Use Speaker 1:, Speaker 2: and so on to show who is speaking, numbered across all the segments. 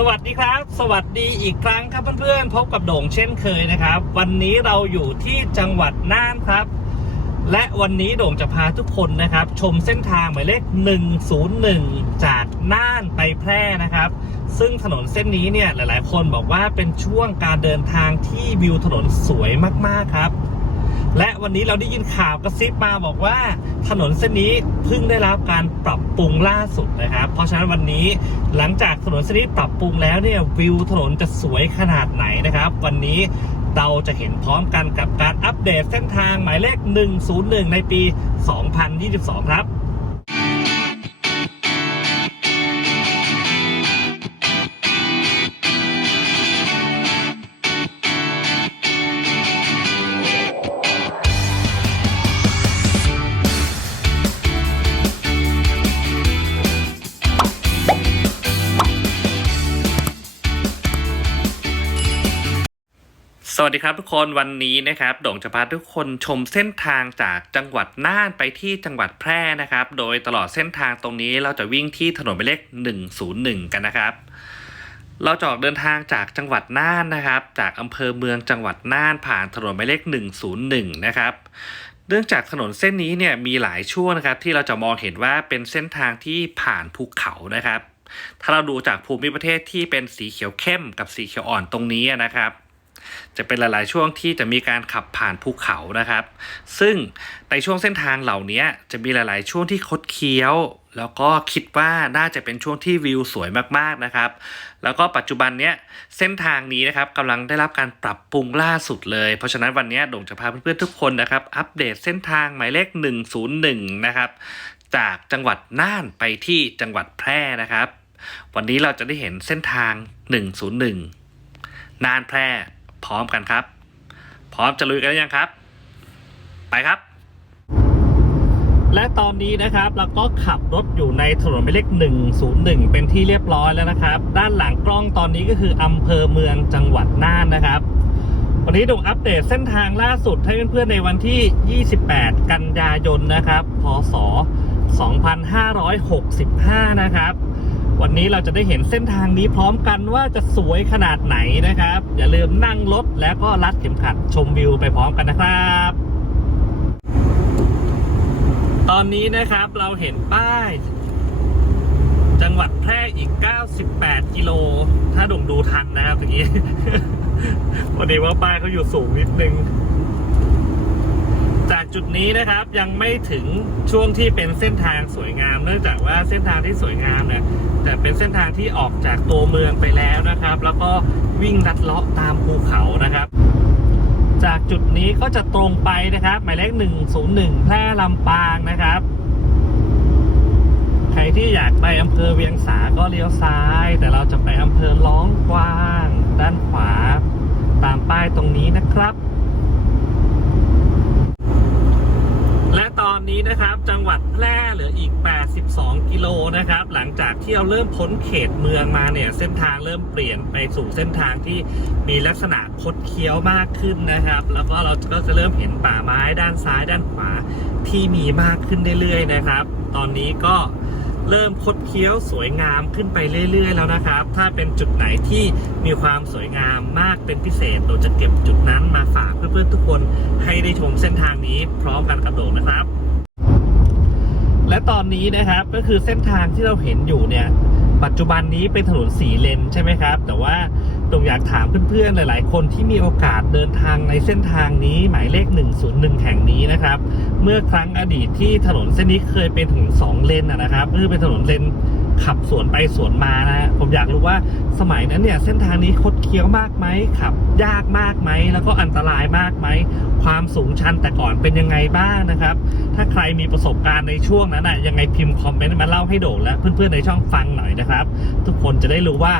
Speaker 1: สวัสดีครับ สวัสดีอีกครั้งครับเพื่อนๆ พบกับโด่งเช่นเคยนะครับ วันนี้เราอยู่ที่จังหวัดน่านครับ และวันนี้โด่งจะพาทุกคนนะครับ ชมเส้นทางหมายเลข 101 จากน่านไปแพร่นะครับ ซึ่งถนนเส้นนี้เนี่ยหลายๆ คนบอกว่าเป็นช่วงการเดินทางที่วิวถนนสวยมากๆครับ และวันนี้เราได้ยินข่าวกระซิบมาบอกว่าถนนเส้นนี้เพิ่งได้รับการปรับปรุงล่าสุดนะครับ เพราะฉะนั้นวันนี้หลังจากถนนเส้นนี้ปรับปรุงแล้วเนี่ยวิวถนนจะสวยขนาดไหนนะครับ วันนี้เราจะเห็นพร้อมกันกับการอัปเดตเส้นทางหมายเลข 101 ในปี 2022 ครับ วัสดีครับทุกคนวันนี้นะครับโด่งจะพาทุกคนชมเส้นทางจากจังหวัดน่านไปที่จังหวัดแพร่นะครับ โดยตลอดเส้นทางตรงนี้เราจะวิ่งที่ถนนหมายเลข 101 กันนะครับ เราจะออกเดินทางจากจังหวัดน่านนะครับ จากอำเภอเมืองจังหวัดน่านผ่านถนนหมายเลข 101 นะครับเนื่องจากถนนเส้นนี้เนี่ยมีหลายช่วงนะครับ ที่เราจะมองเห็นว่าเป็นเส้นทางที่ผ่านภูเขานะครับ ถ้าเราดูจากภูมิประเทศที่เป็นสีเขียวเข้มกับสีเขียวอ่อนตรงนี้นะครับ จะเป็นหลาย ๆ ช่วงที่จะมีการขับผ่านภูเขานะครับ ซึ่งในช่วงเส้นทางเหล่านี้จะมีหลาย ๆ ช่วงที่คดเคี้ยว แล้วก็คิดว่าน่าจะเป็นช่วงที่วิวสวยมาก ๆ นะครับ แล้วก็ปัจจุบันเนี้ยเส้นทางนี้นะครับกำลังได้รับการปรับปรุงล่าสุดเลย เพราะฉะนั้นวันนี้โด่งจะพาเพื่อน ๆ ทุกคนนะครับ อัปเดตเส้นทางหมายเลข 101 นะครับจากจังหวัดน่านไปที่จังหวัดแพร่นะครับ วันนี้เราจะได้เห็นเส้นทาง 101 น่านแพร่ พร้อมกันครับ พร้อมจะลุยกันหรือยังครับ ไปครับ และตอนนี้นะครับเราก็ขับรถอยู่ในถนนหมายเลข101 เป็นที่เรียบร้อยแล้วนะครับ ด้านหลังกล้องตอนนี้ก็คืออำเภอเมืองจังหวัดน่านนะครับวันนี้ด่งอัปเดตเส้นทางล่าสุดให้เพื่อนๆในวันที่ 28 กันยายนนะครับ พศ 2565 นะครับ วันนี้เราจะได้เห็นเส้นทางนี้พร้อมกันว่าจะสวยขนาดไหนนะครับ อย่าลืมนั่งรถแล้วก็รัดเข็มขัดชมวิวไปพร้อมกันนะครับ ตอนนี้นะครับเราเห็นป้าย จังหวัดแพร่อีก 98 กิโล ถ้าดงดูทันนะครับตะกี้วันนี้ว่าป้ายเขาอยู่สูงนิดนึง จุดนี้นะครับยังไม่ถึงช่วงที่เป็นเส้นทางสวยงาม เนื่องจากว่าเส้นทางที่สวยงามเนี่ยแต่เป็นเส้นทางที่ออกจากตัวเมืองไปแล้วนะครับ แล้วก็วิ่งลัดเลาะตามภูเขานะครับ จากจุดนี้ก็จะตรงไปนะครับ หมายเลข 101 แพร่ลำปางนะครับ ใครที่อยากไปอำเภอเวียงสาก็เลี้ยวซ้าย แต่เราจะไปอำเภอล้องกว้าง ด้านขวา ตามป้ายตรงนี้นะครับ และตอ นี้นะครับ จังหวัดแพร่เหลืออีก 82 กิโลนะครับ หลังจากที่เราเริ่มพ้นเขตเมืองมาเนี่ย เส้นทางเริ่มเปลี่ยนไปสู่เส้นทางที่มีลักษณะคดเคี้ยวมากขึ้นนะครับ แล้วก็เราก็จะเริ่มเห็นป่าไม้ด้านซ้ายด้านขวาที่มีมากขึ้นเรื่อยๆนะครับ ตอนนี้ก็เริ่มคดเคี้ยวสวยงามขึ้นไปเรื่อย ๆ แล้วนะครับ ถ้าเป็นจุดไหนที่มีความสวยงามมากเป็นพิเศษเราจะเก็บจุดนั้นมาฝากเพื่อนๆทุกคนให้ได้ชมเส้นทางนี้พร้อมกันกับโดงนะครับ และตอนนี้นะครับก็คือเส้นทางที่เราเห็นอยู่เนี่ย ปัจจุบันนี้เป็นถนนสีเลนใช่ไหมครับ แต่ว่าตรงอยากถามเพื่อนๆหลาย ๆ คนที่มีโอกาสเดินทางในเส้นทางนี้หมายเลข 101 แห่งนี้นะครับ เมื่อครั้งอดีตที่ถนนเส้นนี้เคยเป็นถึงสองเลนนะนะครับคือเป็นถนนเลน ขับสวนไปสวนมานะผมอยากรู้ว่าสมัยนั้นเนี่ยเส้นทางนี้คดเคี้ยวมากไหมขับ ยากมากไหมแล้วก็อันตรายมากไหมความสูงชันแต่ก่อนเป็นยังไงบ้างนะครับ ถ้าใครมีประสบการณ์ในช่วงนั้นนะยังไงพิมพ์คอมเมนต์มาเล่าให้โด่งและเพื่อนๆในช่องฟังหน่อยนะครับ ทุกคนจะได้รู้ว่า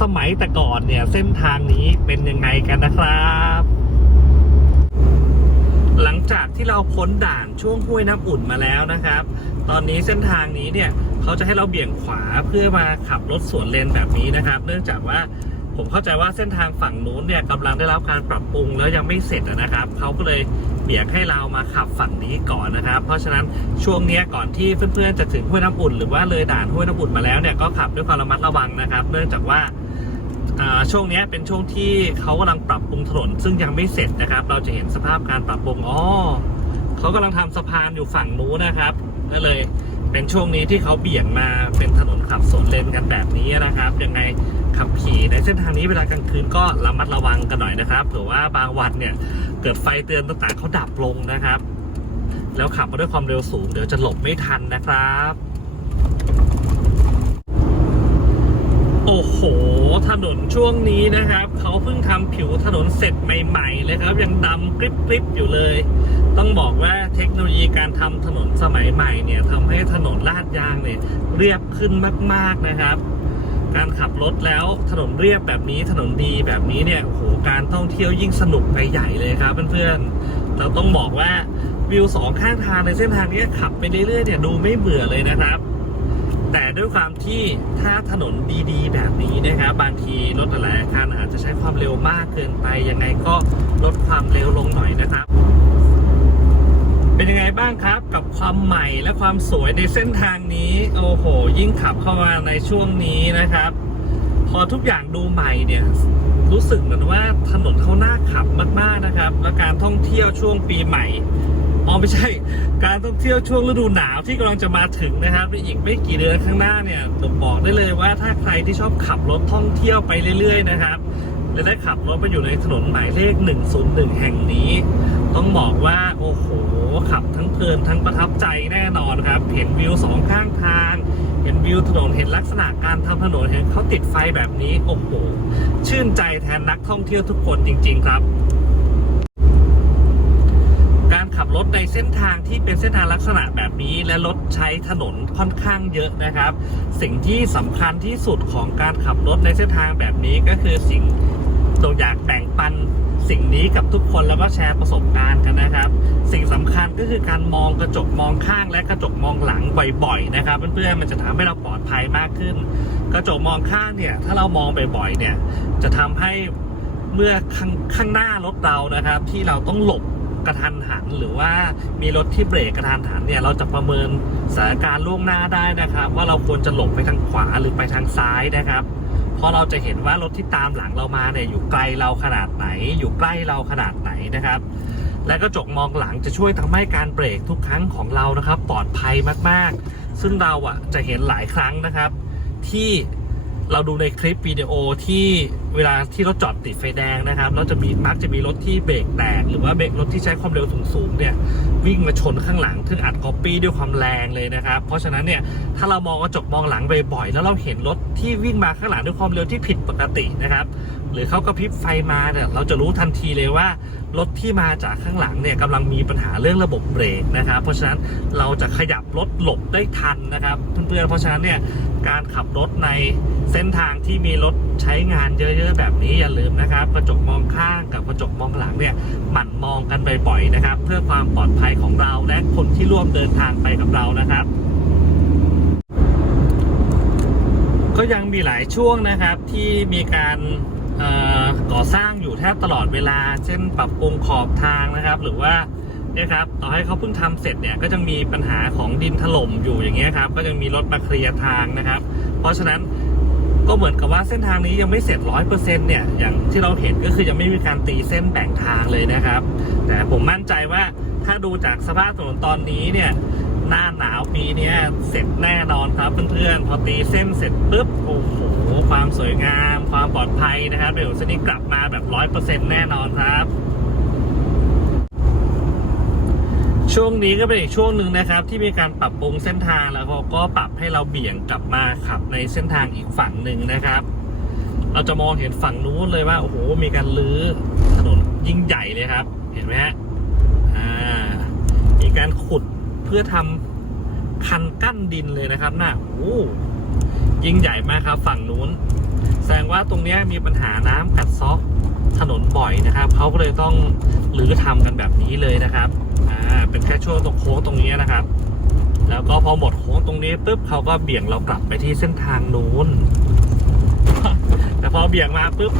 Speaker 1: สมัยแต่ก่อนเนี่ยเส้นทางนี้เป็นยังไงกันนะครับ หลังจากที่เราพ้นด่านช่วงห้วยน้ำอุ่นมาแล้วนะครับ ตอนนี้เส้นทางนี้เนี่ยเขาจะให้เราเบี่ยงขวาเพื่อมาขับรถสวนเลนแบบนี้นะครับ เนื่องจากว่าผมเข้าใจว่าเส้นทางฝั่งนู้นเนี่ยกำลังได้รับการปรับปรุงแล้วยังไม่เสร็จนะครับเขาก็เลยเบี่ยงให้เรามาขับฝั่งนี้ก่อนนะครับ เพราะฉะนั้นช่วงนี้ก่อนที่เพื่อนๆจะถึงห้วยน้ำอุ่น หรือว่าเลยด่านห้วยน้ำอุ่นมาแล้วเนี่ยก็ขับด้วยความระมัดระวังนะครับ เนื่องจากว่า ช่วงนี้เป็นช่วงที่เขากำลังปรับปรุงถนน ซึ่งยังไม่เสร็จนะครับ เราจะเห็นสภาพการปรับปรุงอ๋อเขากำลังทำสะพานอยู่ฝั่งนู้นนะครับก็เลยเป็นช่วงนี้ที่เขาเบี่ยงมาเป็นถนนขับสวนเลนกันแบบนี้นะครับยังไงขับขี่ในเส้นทางนี้เวลากลางคืนก็ระมัดระวังกันหน่อยนะครับเผื่อว่าบางวันเนี่ยเกิดไฟเตือนต่างๆเขาดับลงนะครับ แล้วขับมาด้วยความเร็วสูงเดี๋ยวจะหลบไม่ทันนะครับ โอ้โห ถนนช่วงนี้นะครับ เขาเพิ่งทำผิวถนนเสร็จใหม่ๆเลยครับ ยังดำกริบๆอยู่เลย ต้องบอกว่าเทคโนโลยีการทำถนนสมัยใหม่เนี่ยทำให้ถนนลาดยางเนี่ยเรียบขึ้นมากๆนะครับ การขับรถแล้วถนนเรียบแบบนี้ถนนดีแบบนี้เนี่ยโอ้โหการท่องเที่ยวยิ่งสนุกไปใหญ่เลยครับเพื่อนๆเราต้องบอกว่าวิวสองข้างทางในเส้นทางนี้ขับไปเรื่อยๆเนี่ยดูไม่เบื่อเลยนะครับ แต่ด้วยความที่ถ้าถนนดีๆ แบบนี้นะครับบางทีรถหลายๆคันอาจจะใช้ความเร็วมากเกินไปยังไงก็ลดความเร็วลงหน่อยนะครับ เป็นยังไงบ้างครับกับความใหม่และความสวยในเส้นทางนี้ โอ้โห ยิ่งขับเข้ามาในช่วงนี้นะครับ พอทุกอย่างดูใหม่เนี่ยรู้สึกเหมือนว่าถนนเขาน่าขับมากๆนะครับ และการท่องเที่ยวช่วงปีใหม่อ๋อไม่ใช่ การท่องเที่ยวช่วงฤดูหนาวที่กำลังจะมาถึงนะครับในอีกไม่กี่เดือนข้างหน้าเนี่ยผมบอกได้เลยว่าถ้าใครที่ชอบขับรถท่องเที่ยวไปเรื่อย ๆ นะครับและได้ขับรถไปอยู่ในถนนหมายเลข 101 แห่งนี้ ต้องบอกว่าโอ้โห ขับทั้งเพลินทั้งประทับใจแน่นอนครับ เห็นวิวสองข้างทาง เห็นวิวถนนเห็นลักษณะการทำถนนเห็นเขาติดไฟแบบนี้โอ้โหชื่นใจแทนนักท่องเที่ยวทุกคนจริง ๆ ครับ ขับรถในเส้นทางที่เป็นเส้นทางลักษณะแบบนี้ และรถใช้ถนนค่อนข้างเยอะนะครับ สิ่งที่สำคัญที่สุดของการขับรถในเส้นทางแบบนี้ก็คือสิ่งตรงอยากแบ่งปันสิ่งนี้กับทุกคนแล้วก็แชร์ประสบการณ์กันนะครับ สิ่งสำคัญก็คือการมองกระจกมองข้างและกระจกมองหลังบ่อยๆนะครับเพื่อนๆมันจะทำให้เราปลอดภัยมากขึ้น กระจกมองข้างเนี่ยถ้าเรามองบ่อยๆเนี่ยจะทำให้เมื่อข้างข้างหน้ารถเรานะครับ ที่เราต้องหลบ กระทันหันหรือว่ามีรถที่เบรกกระทันหันเนี่ยเราจะประเมินสถานการณ์ล่วงหน้าได้นะครับ ว่าเราควรจะหลบไปทางขวาหรือไปทางซ้ายนะครับเพราะเราจะเห็นว่ารถที่ตามหลังเรามาเนี่ยอยู่ไกลเราขนาดไหน อยู่ใกล้เราขนาดไหนนะครับ และกระจกมองหลังจะช่วยทำให้การเบรกทุกครั้งของเรานะครับ ปลอดภัยมากๆ ซึ่งเราอะจะเห็นหลายครั้งนะครับ ที่ เราดูในคลิปวิดีโอที่เวลาที่รถจอดติดไฟแดงนะครับเราจะมีมักจะมีรถที่เบรกแตกหรือว่าเบรกรถที่ใช้ความเร็วสูงๆเนี่ยวิ่งมาชนข้างหลังซึ่งอัดก๊อปปี้ด้วยความแรงเลยนะครับ เพราะฉะนั้นเนี่ยถ้าเรามองกระจกมองหลังบ่อยๆแล้วเราเห็นรถที่วิ่งมาข้างหลังด้วยความเร็วที่ผิดปกตินะครับ หรือเขากระพริบไฟมาเนี่ยเราจะรู้ทันทีเลยว่ารถที่มาจากข้างหลังเนี่ยกำลังมีปัญหาเรื่องระบบเบรกนะครับ เพราะฉะนั้นเราจะขยับรถหลบได้ทันนะครับเพื่อนๆเพราะฉะนั้นเนี่ยการขับรถในเส้นทางที่มีรถใช้งานเยอะๆแบบนี้อย่าลืมนะครับ กระจกมองข้างกับกระจกมองหลังเนี่ยหมั่นมองกันบ่อยๆนะครับ เพื่อความปลอดภัยของเราและคนที่ร่วมเดินทางไปกับเรานะครับก็ยังมีหลายช่วงนะครับที่มีการ ก่อสร้างอยู่แทบตลอดเวลา เช่นปรับปรุงขอบทางนะครับ หรือว่าเนี่ยครับต่อให้เขาเพิ่งทำเสร็จเนี่ยก็ยังมีปัญหาของดินถล่มอยู่อย่างเงี้ยครับ ก็ยังมีรถมาเคลียร์ทางนะครับ เพราะฉะนั้นก็เหมือนกับว่าเส้นทางนี้ยังไม่เสร็จร้อยเปอร์เซ็นต์เนี่ยอย่างที่เราเห็นก็คือยังไม่มีการตีเส้นแบ่งทางเลยนะครับ แต่ผมมั่นใจว่าถ้าดูจากสภาพถนนตอนนี้เนี่ยหน้าหนาวปีเนี้ยเสร็จแน่นอนครับเพื่อนๆพอตีเส้นเสร็จปุ๊บโอ้โห ความสวยงาม ความปลอดภัยนะครับเดี๋ยวเส้นนี้กลับมาแบบร้อยเปอร์เซ็นต์แน่นอนครับ ช่วงนี้ก็เป็นอีกช่วงหนึ่งนะครับ ที่มีการปรับปรุงเส้นทางแล้วเขาก็ปรับให้เราเบี่ยงกลับมาขับในเส้นทางอีกฝั่งหนึ่งนะครับ เราจะมองเห็นฝั่งนู้นเลยว่าโอ้โหมีการลื้อถนนยิ่งใหญ่เลยครับ เห็นไหมฮะอ่ามีการขุดเพื่อทำคันกั้นดินเลยนะครับน่ะโอ้ ยิ่งใหญ่มากครับฝั่งนู้น แสดงว่าตรงนี้มีปัญหาน้ำกัดซาะถนนบ่อยนะครับเขาก็เลยต้องหรือทำกันแบบนี้เลยนะครับอ่าเป็นแค่ช่วงตรงโค้งตรงนี้นะครับ แล้วก็พอหมดโค้งตรงนี้ปุ๊บเขาก็เบี่ยงเรากลับไปที่เส้นทางนู้นแต่พอเบี่ยงมาปุ๊บ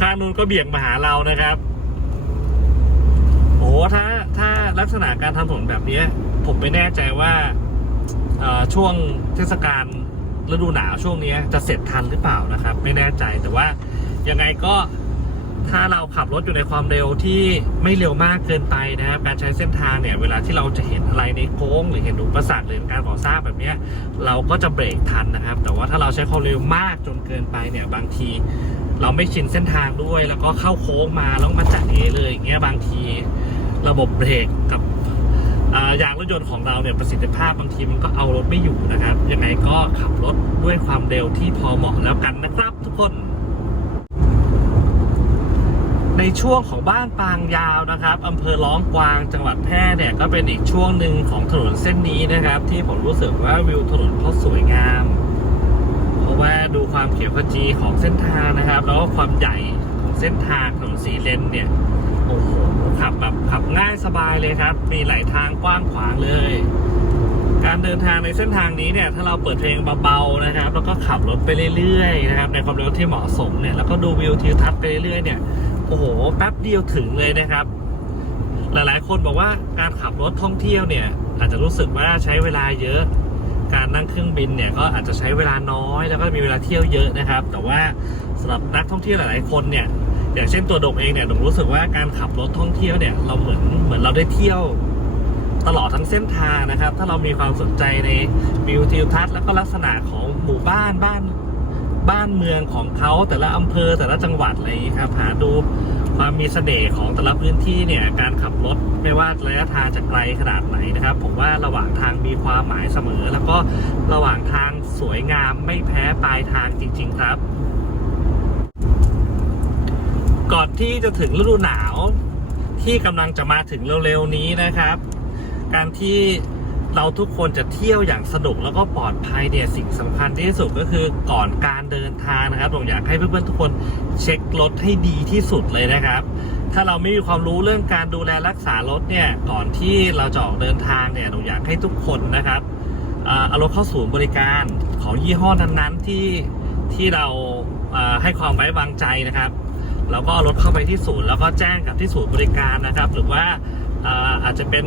Speaker 1: ข้างนู้นก็เบี่ยงมาหาเรานะครับโอ้ถ้าถ้าลักษณะการทำถนนแบบนี้ผมไม่แน่ใจว่า ช่วงเทศกาลฤดูหนาวช่วงนี้จะเสร็จทันหรือเปล่านะครับ ไม่แน่ใจแต่ว่ายังไงก็ถ้าเราขับรถอยู่ในความเร็วที่ไม่เร็วมากเกินไปนะครับการใช้เส้นทางเนี่ย เวลาที่เราจะเห็นอะไรในโค้ง หรือเห็นอุปสรรคหรือการก่อสร้างแบบนี้เราก็จะเบรกทันนะครับ แต่ว่าถ้าเราใช้ความเร็วมากจนเกินไปเนี่ยบางที เราไม่ชินเส้นทางด้วย แล้วก็เข้าโค้งมาแล้วมาจัดเอเลยอย่างเงี้ยบางที ระบบเบรกกับ ยางรถยนต์ของเราเนี่ยประสิทธิภาพบางทีมันก็เอารถไม่อยู่นะครับ ยังไงก็ขับรถด้วยความเร็วที่พอเหมาะแล้วกันนะครับทุกคน ในช่วงของบ้านปางยาวนะครับอำเภอร้องกวางจังหวัดแพร่เนี่ยก็เป็นอีกช่วงหนึ่งของถนนเส้นนี้นะครับ ที่ผมรู้สึกว่าวิวถนนเขาสวยงาม เพราะว่าดูความเขียวขจีของเส้นทางนะครับ แล้วก็ความใหญ่ของเส้นทางถนนสีเลนเนี่ยโอ้โห ขับแบบขับง่ายสบายเลยครับ มีหลายทางกว้างขวางเลย การเดินทางในเส้นทางนี้เนี่ย ถ้าเราเปิดเพลงเบาๆนะครับ แล้วก็ขับรถไปเรื่อยๆนะครับ ในความเร็วที่เหมาะสมเนี่ย แล้วก็ดูวิวทิวทัศน์ไปเรื่อยๆเนี่ย โอ้โห แป๊บเดียวถึงเลยนะครับ หลายๆ คนบอกว่าการขับรถท่องเที่ยวเนี่ย อาจจะรู้สึกว่าใช้เวลาเยอะการนั่งเครื่องบินเนี่ยก็อาจจะใช้เวลาน้อยแล้วก็มีเวลาเที่ยวเยอะนะครับ แต่ว่าสำหรับนักท่องเที่ยวหลาย ๆ คนเนี่ย อย่างเช่นตัวดมเองเนี่ยผมรู้สึกว่าการขับรถท่องเที่ยวเนี่ยเราเหมือนเหมือนเราได้เที่ยวตลอดทั้งเส้นทางนะครับ ถ้าเรามีความสนใจในวิวทิวทัศน์แล้วก็ลักษณะของหมู่บ้านบ้านบ้านเมืองของเขาแต่ละอำเภอแต่ละจังหวัดอะไรอย่างนี้ครับหาดูความมีเสน่ห์ของแต่ละพื้นที่เนี่ยการขับรถไม่ว่าระยะทางจะไกลขนาดไหนนะครับ ผมว่าระหว่างทางมีความหมายเสมอ แล้วก็ระหว่างทางสวยงามไม่แพ้ปลายทางจริง ๆ ครับ ก่อนที่จะถึงฤดูหนาวที่กำลังจะมาถึงเร็วๆนี้นะครับ การที่เราทุกคนจะเที่ยวอย่างสนุกแล้วก็ปลอดภัยเนี่ยสิ่งสำคัญที่สุดก็คือก่อนการเดินทางนะครับผมอยากให้เพื่อนๆทุกคนเช็ครถให้ดีที่สุดเลยนะครับ ถ้าเราไม่มีความรู้เรื่องการดูแลรักษารถเนี่ยก่อนที่เราจะออกเดินทางเนี่ยผมอยากให้ทุกคนนะครับเอารถเข้าศูนย์บริการของยี่ห้อนั้นๆที่ที่เราให้ความไว้วางใจนะครับ เราก็รถเข้าไปที่ศูนย์แล้วก็แจ้งกับที่ศูนย์บริการนะครับ หรือว่าอาอาจจะเป็น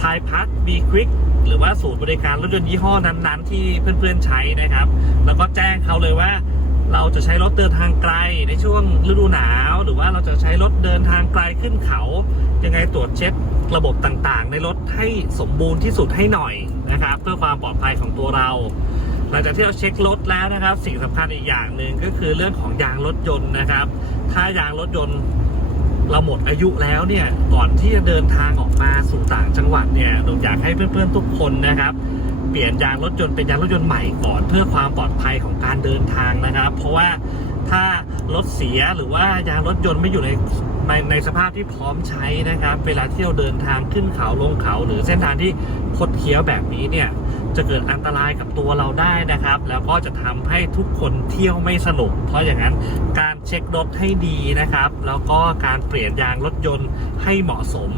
Speaker 1: ทายพัทบีควิกหรือว่าศูนย์บริการรถยนต์ยี่ห้อนั้นๆ ที่เพื่อนๆใช้นะครับ แล้วก็แจ้งเขาเลยว่าเราจะใช้รถเดินทางไกลในช่วงฤดูหนาว หรือว่าเราจะใช้รถเดินทางไกลขึ้นเขา ยังไงตรวจเช็คระบบต่างๆ ในรถให้สมบูรณ์ที่สุดให้หน่อยนะครับ เพื่อความปลอดภัยของตัวเรา หลังจากที่เราเช็ครถแล้วนะครับ สิ่งสำคัญอีกอย่างหนึ่งก็คือเรื่องของยางรถยนต์นะครับ ถ้ายางรถยนต์เราหมดอายุแล้วเนี่ย ก่อนที่จะเดินทางออกมาสู่ต่างจังหวัดเนี่ยผมอยากให้เพื่อนๆทุกคนนะครับ เปลี่ยนยางรถยนต์เป็นยางรถยนต์ใหม่ก่อนเพื่อความปลอดภัยของการเดินทางนะครับ เพราะว่าถ้ารถเสียหรือว่ายางรถยนต์ไม่อยู่ใน ในในสภาพที่พร้อมใช้นะครับ เวลาที่เราเดินทางขึ้นเขาลงเขา หรือเส้นทางที่คดเคี้ยวแบบนี้เนี่ยจะเกิดอันตรายกับตัวเราได้นะครับ แล้วก็จะทำให้ทุกคนเที่ยวไม่สนุก เพราะอย่างนั้นการเช็ครถให้ดีนะครับ แล้วก็การเปลี่ยนยางรถยนต์ให้เหมาะสม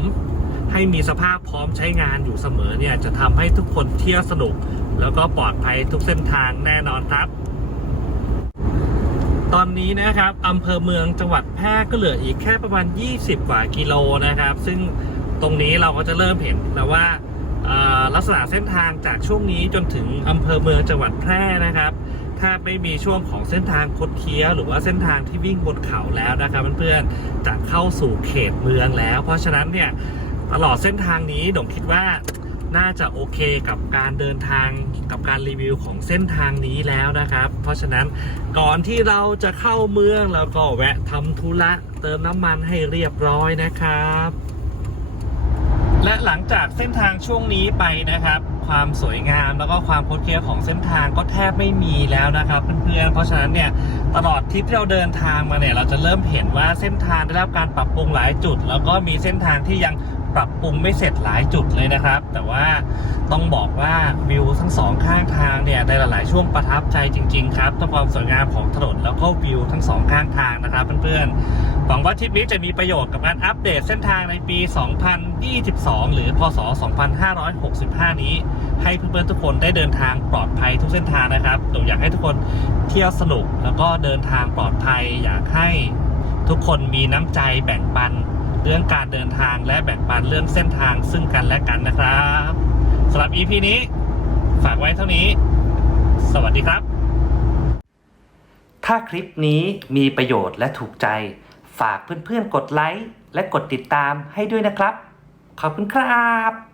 Speaker 1: ให้มีสภาพพร้อมใช้งานอยู่เสมอเนี่ยจะทำให้ทุกคนเที่ยวสนุก แล้วก็ปลอดภัยทุกเส้นทางแน่นอนครับ ตอนนี้นะครับอำเภอเมืองจังหวัดแพร่ก็เหลืออีกแค่ประมาณ 20 กว่ากิโลนะครับ ซึ่งตรงนี้เราก็จะเริ่มเห็นแล้วว่าลักษณะเส้นทางจากช่วงนี้จนถึงอำเภอเมืองจังหวัดแพร่นะครับแทบไม่มีช่วงของเส้นทางคดเคี้ยวหรือว่าเส้นทางที่วิ่งบนเขาแล้วนะครับเพื่อนๆจะเข้าสู่เขตเมืองแล้ว เพราะฉะนั้นเนี่ยตลอดเส้นทางนี้ผมคิดว่า น่าจะโอเคกับการเดินทางกับการรีวิวของเส้นทางนี้แล้วนะครับ เพราะฉะนั้นก่อนที่เราจะเข้าเมืองแล้วก็แวะทำธุระเติมน้ำมันให้เรียบร้อยนะครับ และหลังจากเส้นทางช่วงนี้ไปนะครับ ความสวยงามแล้วก็ความโคดเคี้ยวของเส้นทางก็แทบไม่มีแล้วนะครับเพื่อนๆเพราะฉะนั้นเนี่ยตลอดทริปที่เราเดินทางมาเนี่ยเราจะเริ่มเห็นว่าเส้นทางได้รับการปรับปรุงหลายจุด แล้วก็มีเส้นทางที่ยัง ปรับปรุงไม่เสร็จหลายจุดเลยนะครับ แต่ว่าต้องบอกว่าวิวทั้งสองข้างทางเนี่ยในหลาย ๆ ช่วงประทับใจจริง ๆ ครับทั้งความสวยงามของถนนแล้วก็วิวทั้งสองข้างทางนะครับเพื่อนๆหวังว่าทริปนี้จะมีประโยชน์กับการอัปเดตเส้นทางในปี 2022 หรือพศ 2565 นี้ ให้เพื่อนๆทุกคนได้เดินทางปลอดภัยทุกเส้นทางนะครับผมอยากให้ทุกคนเที่ยวสนุกแล้วก็เดินทางปลอดภัยอยากให้ทุกคนมีน้ำใจแบ่งปัน เรื่องการเดินทางและแบ่งปันเรื่องเส้นทางซึ่งกันและกันนะครับสำหรับ EP นี้ฝากไว้เท่านี้ สวัสดีครับ ถ้าคลิปนี้มีประโยชน์และถูกใจ ฝากเพื่อนๆกดไลค์และกดติดตามให้ด้วยนะครับ ขอบคุณครับ